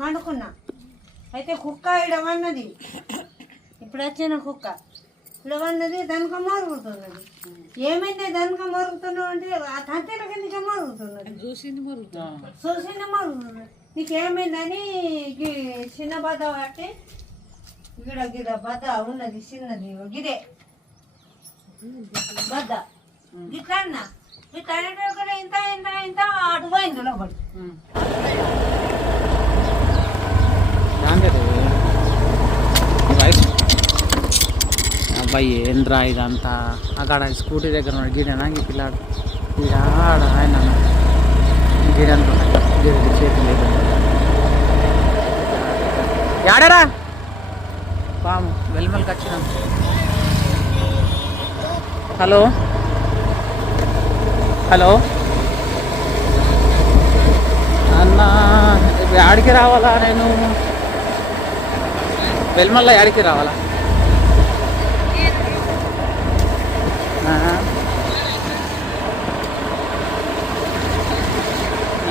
పండుకున్నా అయితే కుక్క ఇడవన్నది, ఇప్పుడు వచ్చిన కుక్క ఇడవన్నది దనక మరుగుతున్నది. ఏమైంది దనక మరుగుతున్నావు అంటే ఆ తంతెల కిందక మరుగుతున్నది, చూసింది మరుగుతున్నది. నీకేమైందని చిన్న బద్ద పట్టి గిడ గిడ బద్ద ఉన్నది చిన్నది గిదే బద్ద గిట్లా అన్నా ఇట్లా అనేటప్పుడు ఇంత ఇంత ఇంత అటు పోయింది లోపలి. అబ్బాయి ఏంద్రా ఇదంతా అక్కడ స్కూటీ దగ్గర ఉన్నాడు గీడనా ఈ పిల్లాడు ఆడ ఆయన గీడనుకున్నాడు గీడి చేతి లేదు ఆడరా పాము వెల్మెల్కి వచ్చినాం. హలో హలో అన్న యాడికి రావాలా నేను వెల్మల్లా యాడికి రావాలా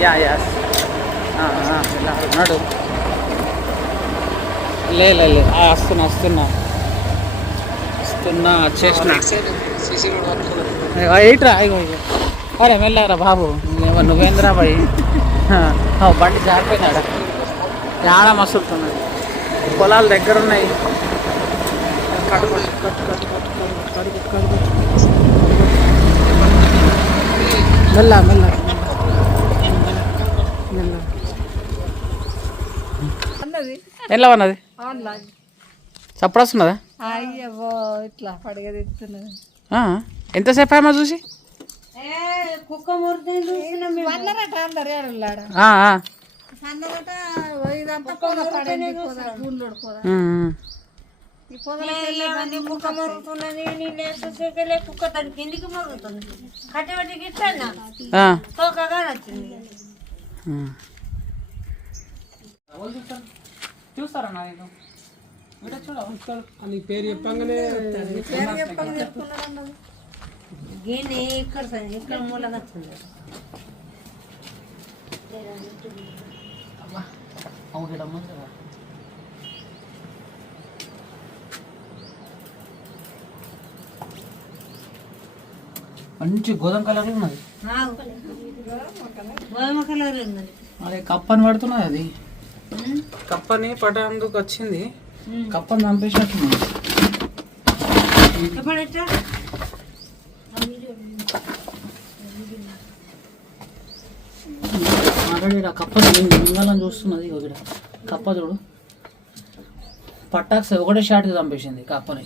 యా యాస్ ఉన్నాడు లే వస్తున్నా వచ్చేసిన ఎయిట్రా అరే మెల్లరా బాబు నువ్వేంద్రా బాయ్ బండి జారిపోయినాడా చాలా మస్తుతున్నాడు. పొలాలు దగ్గర ఉన్నాయి. మెల్ల మెల్ల ఎలా ఉన్నది చప్పుడు వస్తున్నదా? ఇట్లా పడగదిస్తున్నది. ఎంతసేపు అమ్మా చూసి కుక్క మురితే కుక్క మరుగుతున్నది. కుక్క తన కిందికి మరుగుతుంది. కట్టబట్టి ఇట్లా తోకగా వచ్చింది. చూస్తారా నేను నీ పేరు చెప్పంగానే గేనే ఇక్కడ మూలగా వచ్చింది. మంచి గోధుమ కలర్ ఉన్నది. గోధుమ కలర్ ఉన్నది. అదే కప్పని పడుతున్నది. అది కప్పని పడేందుకు వచ్చింది. కప్పని చంపేసినట్టున్నది. ఆల్రెడీ కప్పని మింగాలని చూస్తున్నది. ఇక్కడ కప్ప చూడు పట్టాక్స్ ఒకటే షాట్కి చంపేసింది కప్పని.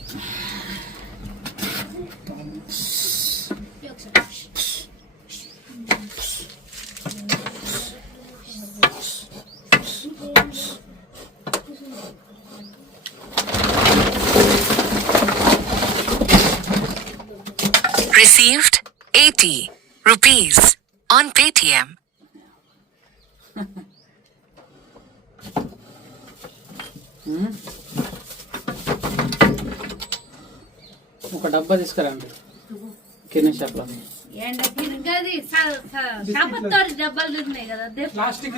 Received 80 rupees on Paytm. ఒక డబ్బా తీసుకురండి కిరణ్ షాప్లో. డబ్బాలు ఉన్నాయి కదా ప్లాస్టిక్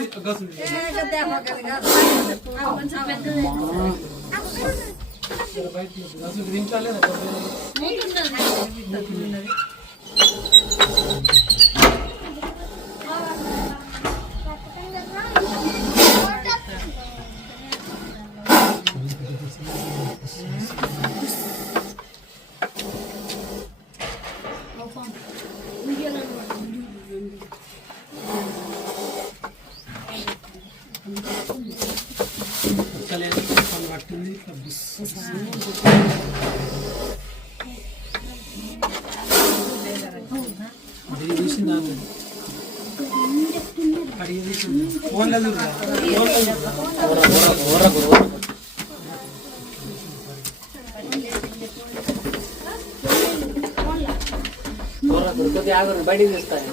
బయటికి తీస్తాయి.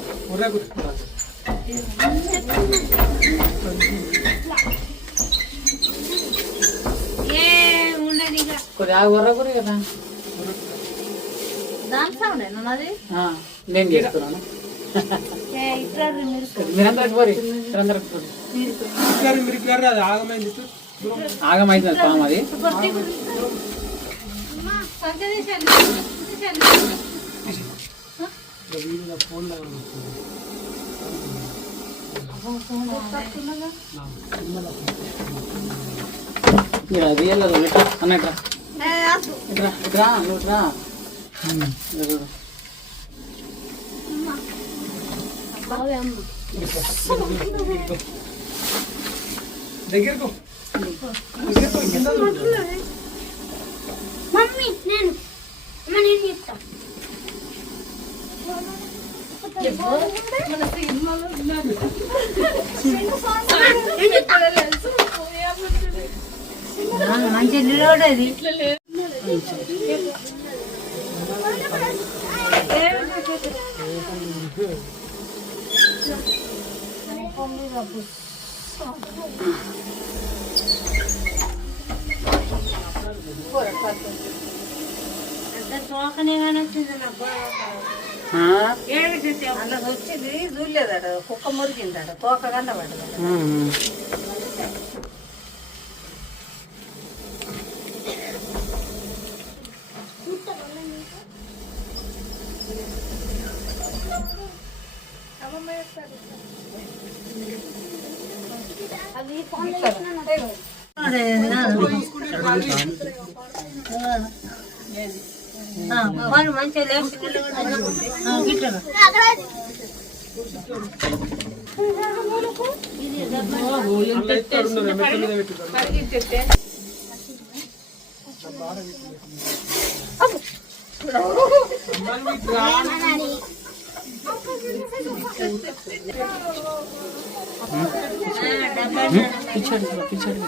కొద్దిగా వర్ర గురి కదా నేను చేస్తున్నాను. మీరందరూ పోరి, మీరందరూ పోరి. ఆగమైతుంది పాము అది. అది వెళ్ళదు ఇట్లా అన్న ఇట్లా ఇట్లా ఇట్లా నువ్వు ఇట్లా దగ్గరకు మమ్మీ నేను చెప్తా మంచి నిలబడేది తోకనే కానీ వచ్చింది నాకు అలా వచ్చింది చూడలేదట కుక్క మురిగిందట తోక కంటపడ్డదట అది మంచిగా లేచి పిచ్చాడు పిచ్చాడు.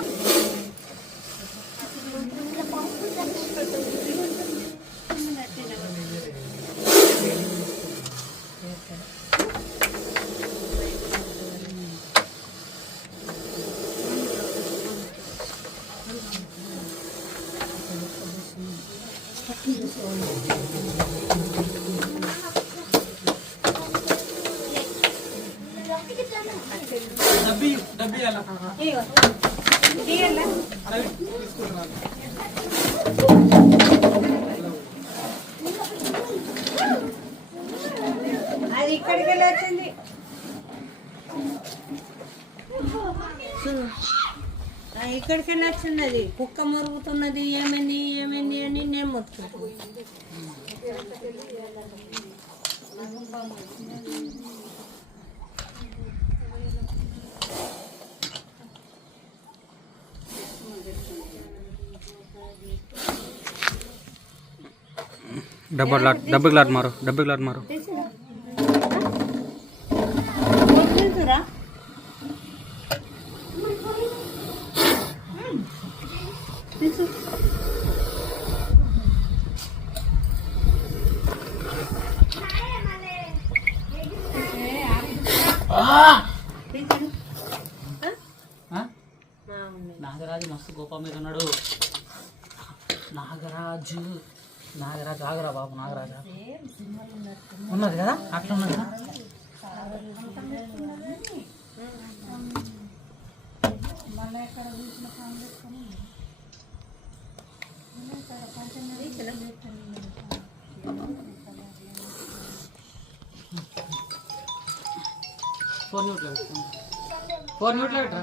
డబ్బి అలా అది ఇక్కడికి వెళ్ళి వచ్చింది ఇక్కడికి వెళ్ళి వచ్చింది అది కుక్క మురుగుతున్నది ఏమైంది ఏమైంది అని నేను మొత్తుకుంటున్నాను डब्बे ग्लास मारो నాగరాజు మస్తు గోప మీద ఉన్నాడు. నాగరాజు ఆగరా బాబు, నాగరాజు ఉన్నది కదా, అట్లా ఉన్నది కదా. ఫోన్ మ్యూట్లో పెట్టరా.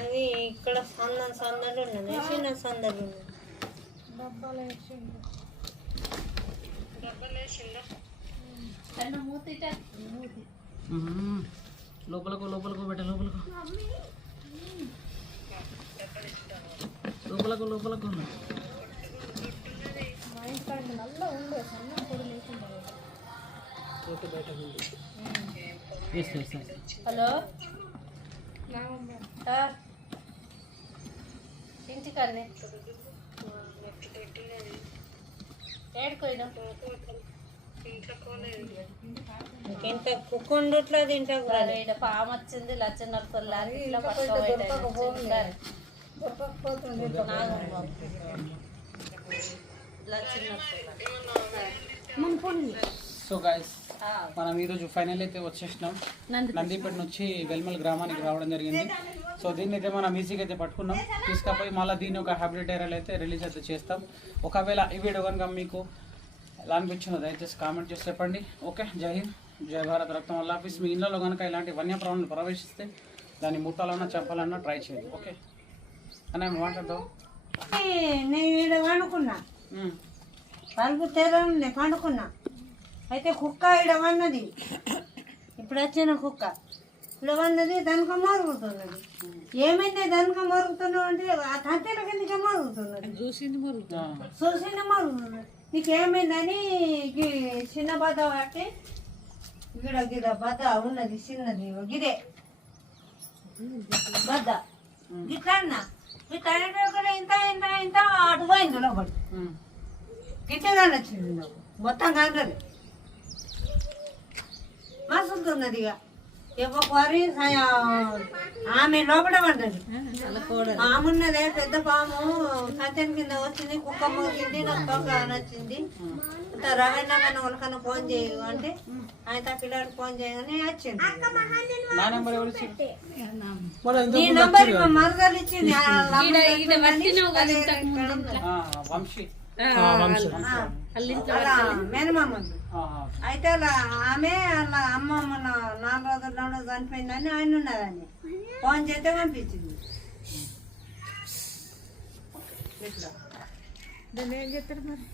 అది ఇక్కడ సందలు ఉన్నది, చిన్న సందలు ఉన్నది. లోపలకు లోపలకు పెట్ట లోపలకు లోపలకు లోపలకు హలో సార్, ఇంటికాడనే ఏడుకోయినా ఇంత కుక్కుండుట్లో ఇంట్లో ఇక్కడ పాము వచ్చింది, లచ్చన్నర ఇట్లా సో గాయస్ మనం ఈరోజు ఫైనల్ అయితే వచ్చేసినాం. నందిపేట నుంచి వెల్మల్ గ్రామానికి రావడం జరిగింది. సో దీన్ని అయితే మనం ఈజీగా అయితే పట్టుకున్నాం. తీసుకపోయి మళ్ళీ దీన్ని ఒక హైబ్రిడ్ ఏరియాలో అయితే రిలీజ్ అయితే చేస్తాం. ఒకవేళ ఈ వీడియో కనుక మీకు ఎలా అనిపించిందో దయచేసి కామెంట్ చేసి చెప్పండి. ఓకే, జై హింద్, జై భారత్, రక్తం వల్ల ఆఫీస్. మీ ఇళ్ళలో కనుక ఇలాంటి వన్యప్రాణులు ప్రవేశిస్తే దాన్ని ముట్టాలన్నా చెప్పాలన్నా ట్రై చేయండి. ఓకే అన్న మాట్లాడతావు. నేను ఈడ వండుకున్నా, పలుపు తెరని పండుకున్నా. అయితే కుక్క ఈడ వన్నది, ఇప్పుడు వచ్చిన కుక్క ఇక్కడ వన్నది, దానిక మరుగుతున్నది. ఏమైంది దానిక మరుగుతున్నావు అంటే ఆ కంచెల కిందకే మరుగుతున్నది, చూసింది మరుగుతున్నది. నీకేమైందని చిన్న బద్ద పట్టి గిడ గిడ బద్ద ఉన్నది, చిన్నది గిదే బద్ద గిట్లన్నా గిట్లా కూడా ఇంత ఇంత ఇంత అటు పోయింది లోపలి. గిట్టగా నచ్చింది నాకు, మొత్తం కాగలేదు మస్తుంటున్నది. ఇక ఎవరి ఆమె లోపల పడ్డది. పాము ఉన్నదే, పెద్ద పాము కంచెన్ కింద వచ్చింది, కుక్క మోసింది, నాకు తోక నచ్చింది. అంత రవణ కన్నా వాళ్ళకన్నా ఫోన్ చేయు అంటే ఆయన పిల్లడికి ఫోన్ చేయగానే వచ్చింది. నీ నంబర్ మరదలు ఇచ్చింది, మేనమామ. అయితే అలా ఆమె అలా అమ్మమ్మ 4 రోజుల్లో చనిపోయిందని ఆయన ఉన్నదని ఫోన్ చేస్తే పంపించింది. ఇట్లా ఏం చెప్తారు మరి.